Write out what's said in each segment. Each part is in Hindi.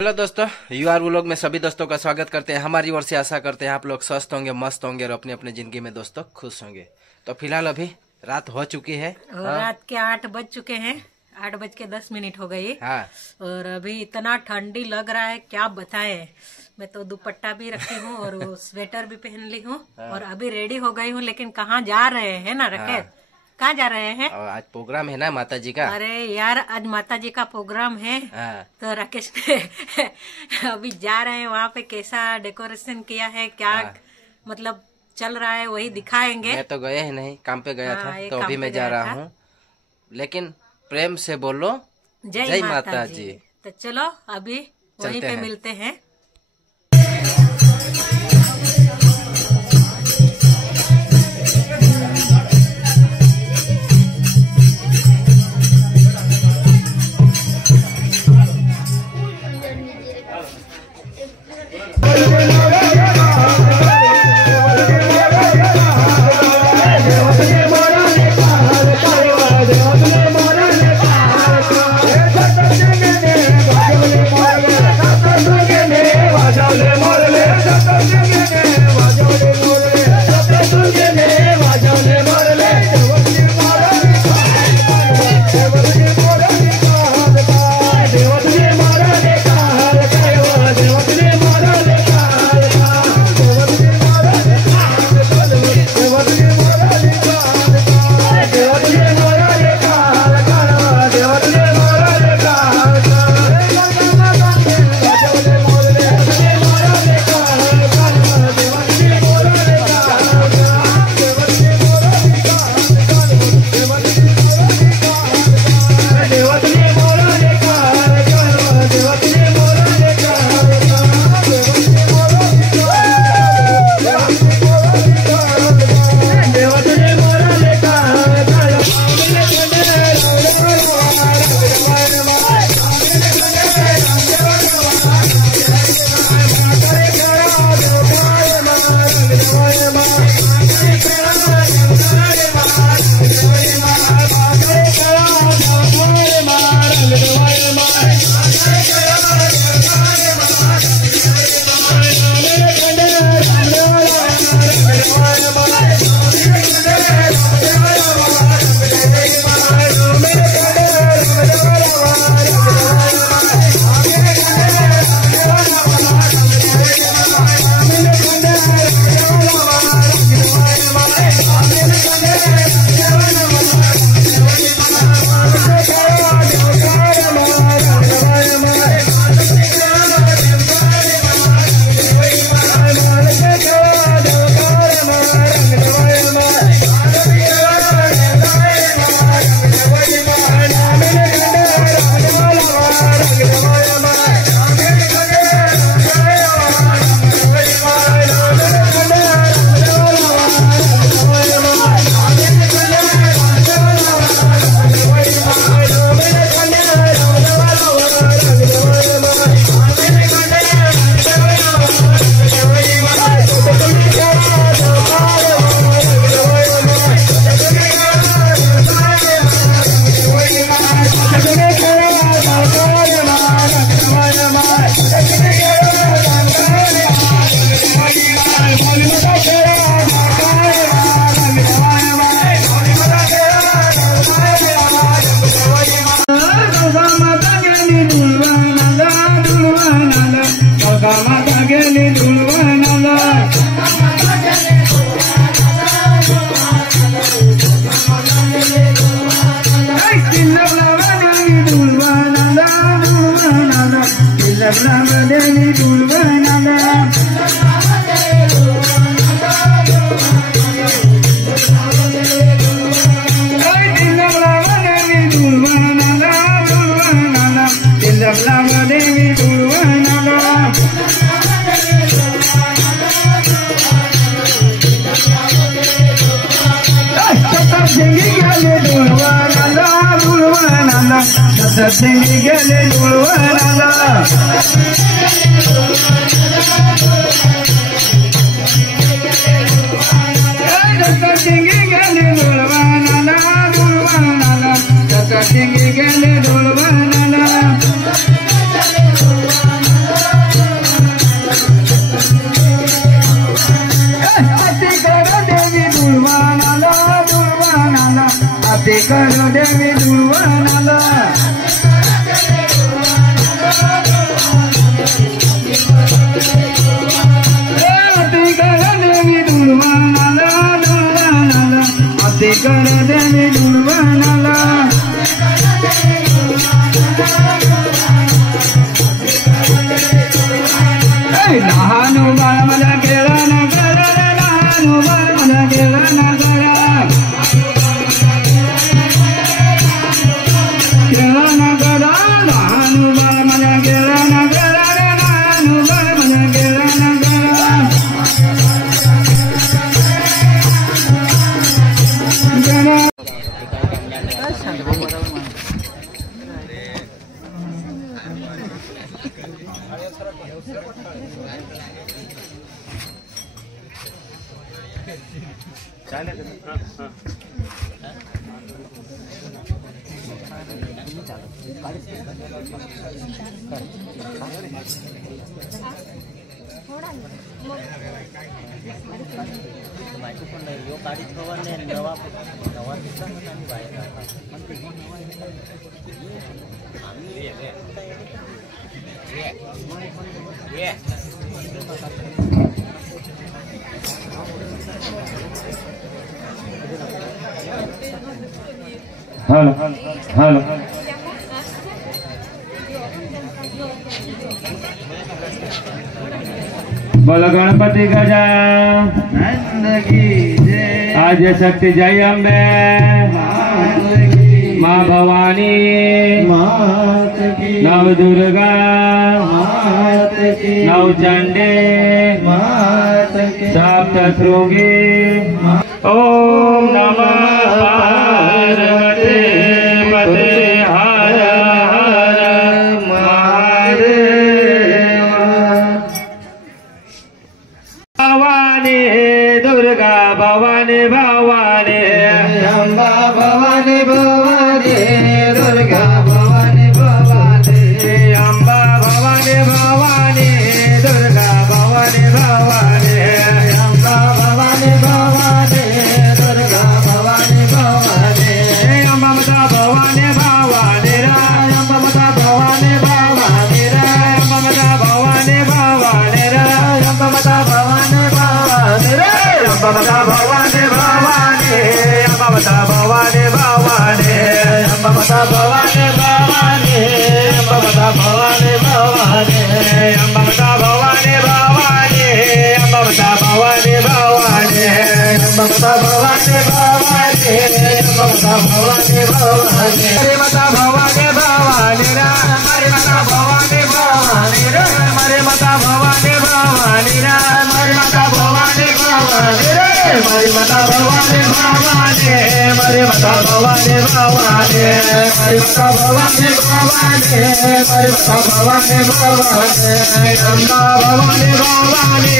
हेलो दोस्तों, यूआर व्लॉग में सभी दोस्तों का स्वागत करते हैं। हमारी ओर से आशा करते हैं आप लोग स्वस्थ होंगे, मस्त होंगे और अपने अपने जिंदगी में दोस्तों खुश होंगे। तो फिलहाल अभी रात हो चुकी है और रात के 8 बज चुके हैं। 8:10 हो गई। हाँ। और अभी इतना ठंडी लग रहा है, क्या बताएं। मैं तो दुपट्टा भी रखी हूँ और वो स्वेटर भी पहन ली हूँ। और अभी रेडी हो गई हूँ, लेकिन कहाँ जा रहे हैं ना रकेश? कहाँ जा रहे हैं? और आज प्रोग्राम है ना माता जी का। अरे यार, आज माता जी का प्रोग्राम है। हाँ। तो राकेश अभी जा रहे हैं वहाँ पे। कैसा डेकोरेशन किया है, क्या मतलब चल रहा है, वही दिखाएंगे। मैं तो गया ही नहीं, काम पे गया था, तो अभी मैं जा रहा हूँ। लेकिन प्रेम से बोलो जय माता जी। तो चलो अभी वहीं पे मिलते हैं। Singing करो देवी दुर्वनाला अति करो देवी दुर्वनाला अति करो देवी दुर्वनाला लहानु बाळ मला केला न करा लहानु बाळ मला केला न करा केला न करा लहानु बाळ मला केला न करा लहानु बाळ मला केला न करा हेलो हेलो बोलो गणपति गजानन की जय। आज शक्ति जय अम्बे माँ भवानी मात की, नव दुर्गा मात की, नव चंडे मात की, सप्त श्रृंगी। ओम नमः पार्वती पते हर हर महादेव। भवानी दुर्गा भवानी भवानी अम्बा भवानी भवानी दुर्गा भवानी भवानी अम्बा भवानी भवानी दुर्गा भवानी भवानी अम्बा भवानी भवानी दुर्गा भवानी भवानी अम्बा माता भवानी भवानी राय अम्बा माता भवानी भवानी राय अम्बा माता भवानी भवानी राय अम्बा माता भवानी भवानी राय अम्बा माता भवानी भवानी अम्बा माता भवानी भवानी अम्बा माता भवानी भवानी अम्बा माता भवानी भवानी अम्बा माता भवानी भवानी अम्बा माता भवानी भवानी अम्बा माता भवानी भवानी अम्बा माता भवानी भवानी हरे माता भवानी भवानी रा हरे माता भवानी भवानी रा हरे माता भवानी भवानी रा हरे माता भवानी भवानी रा हरे माता भवानी भवानी हरे माता भवानी भवानी हरे माता भवानी भवानी हरे माता भवानी भवानी अम्बा भवानी भवानी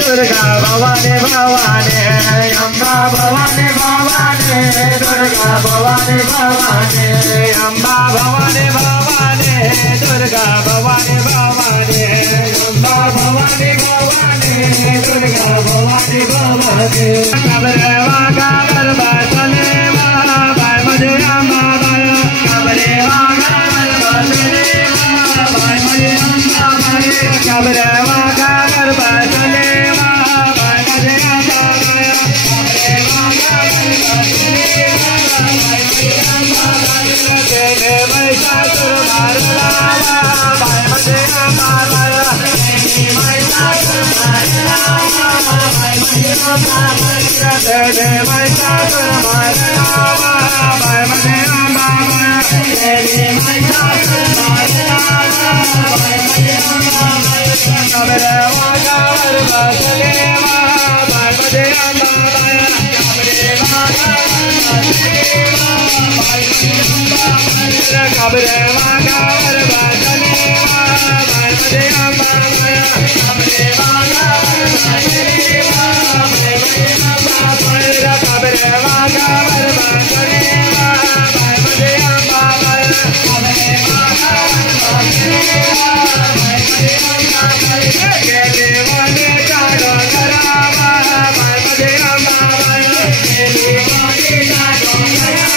दुर्गा भवानी भवानी अम्बा भवानी भवानी दुर्गा भवानी भवानी अम्बा भवानी भवानी दुर्गा भवानी भवानी अम्बा भवानी भवानी दुर्गा भवानी भवानी कबरे वागर बसने बाय मुझे अम्बा बाय कबरे वागर बसने बाय मुझे अम्बा बाय कबरे वागर बसने बाय मुझे अम्बा बाय कबरे वागर बसने बाय मुझे अम्बा बाय तेरे मैसा तुरमारा बाय मुझे अम्बा बाय तेरी मैसा तुरमारा बाय मुझे अम्बा बाय तेरे मैसा तुरमारा बाय मुझे अम्बा बाय तेरी मैसा तुरमारा बाय मुझे अम्बा बाय कबरे वागर बसने बाय मुझे अम्बा बाय कबरे वागर बसने बाय मुझे अम्बा बाय कबरे वागर बसने बाय मुझे अम्बा बाय कबरे वागर बसने बाय मुझे अम्बा बाय कबरे वागर बसने बाय मुझे अम्बा बाय कबरे वागर बसने बाय मुझे अम्बा बाय के देवाने का डोंगरा बाय मुझे अम्बा बाय के देवाने का डोंगरा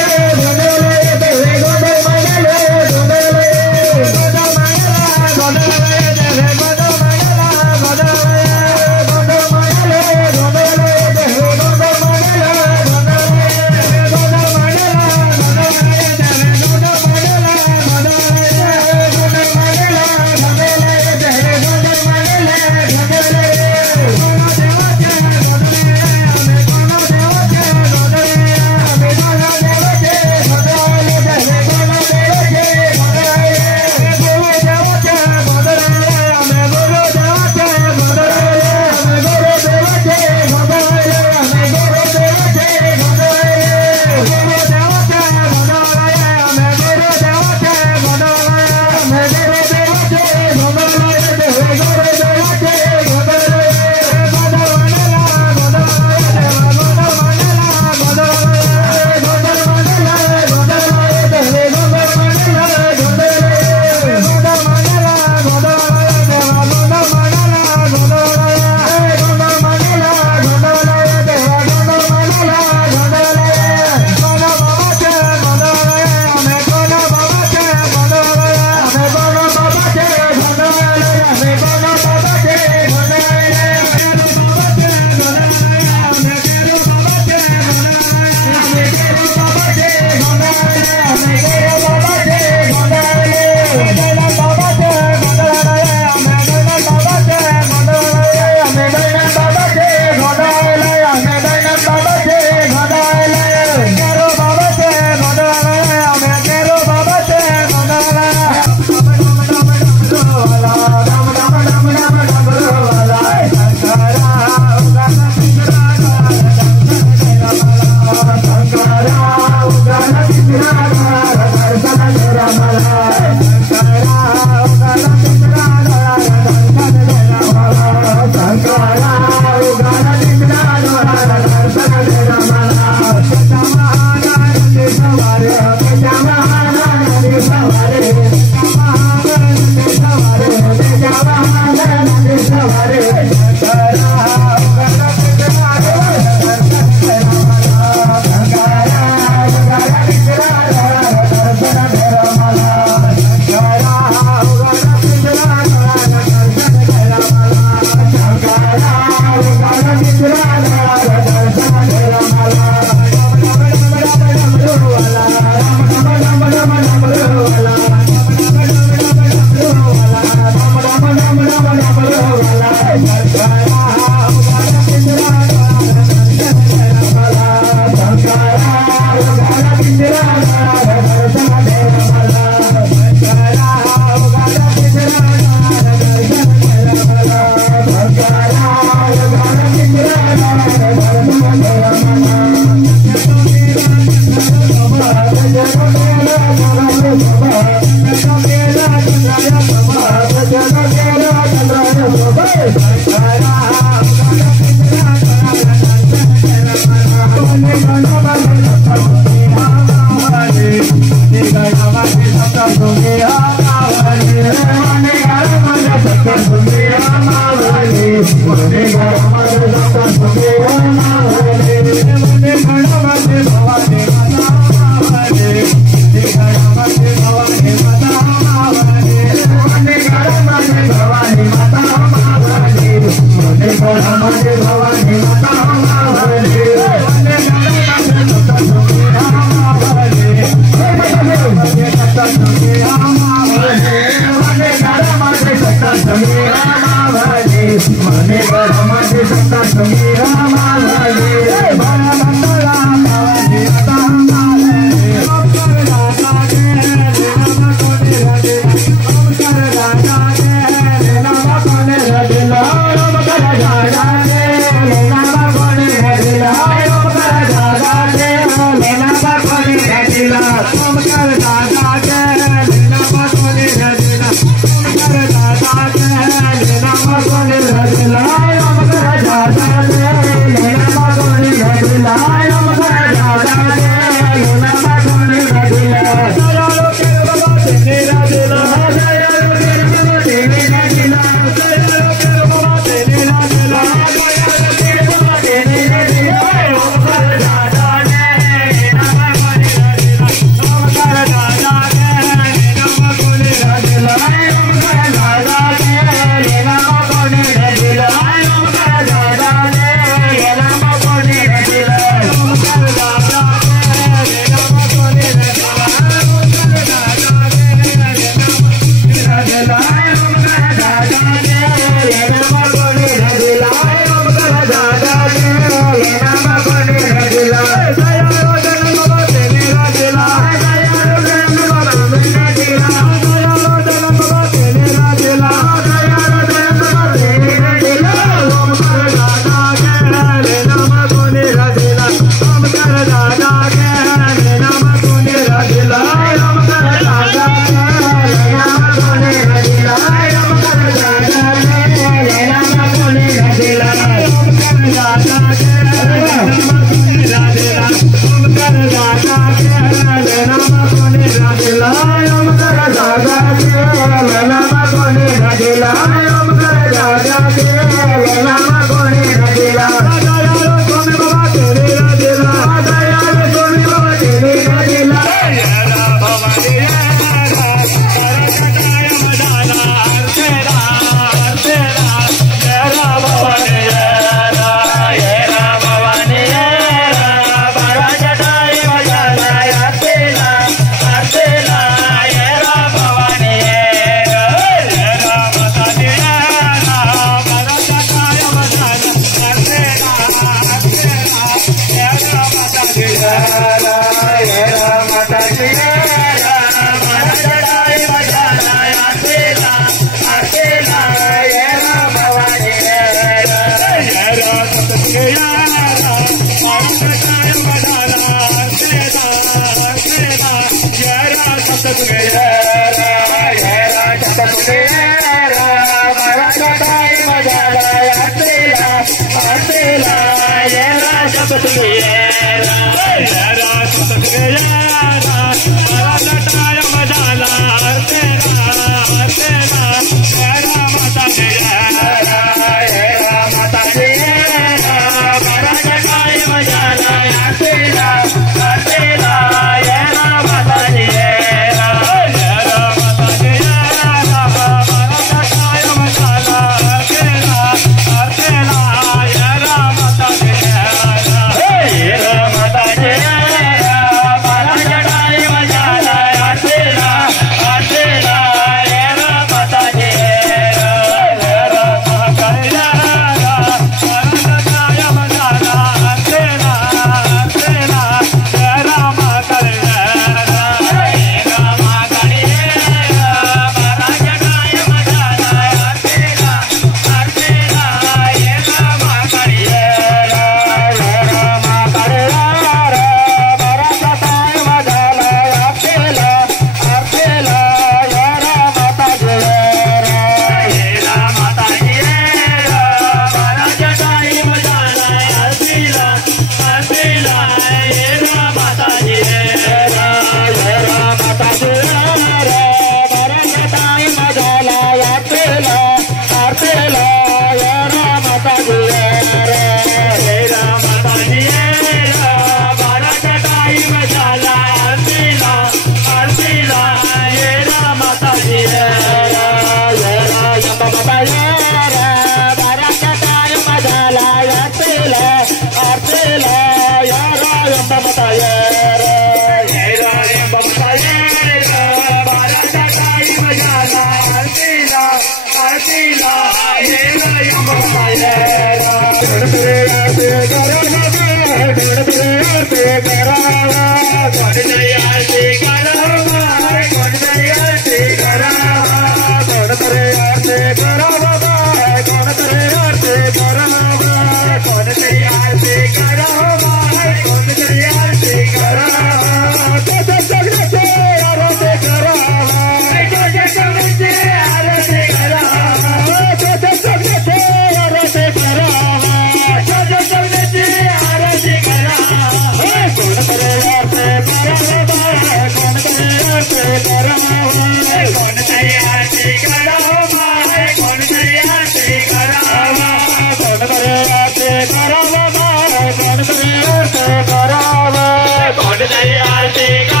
कौन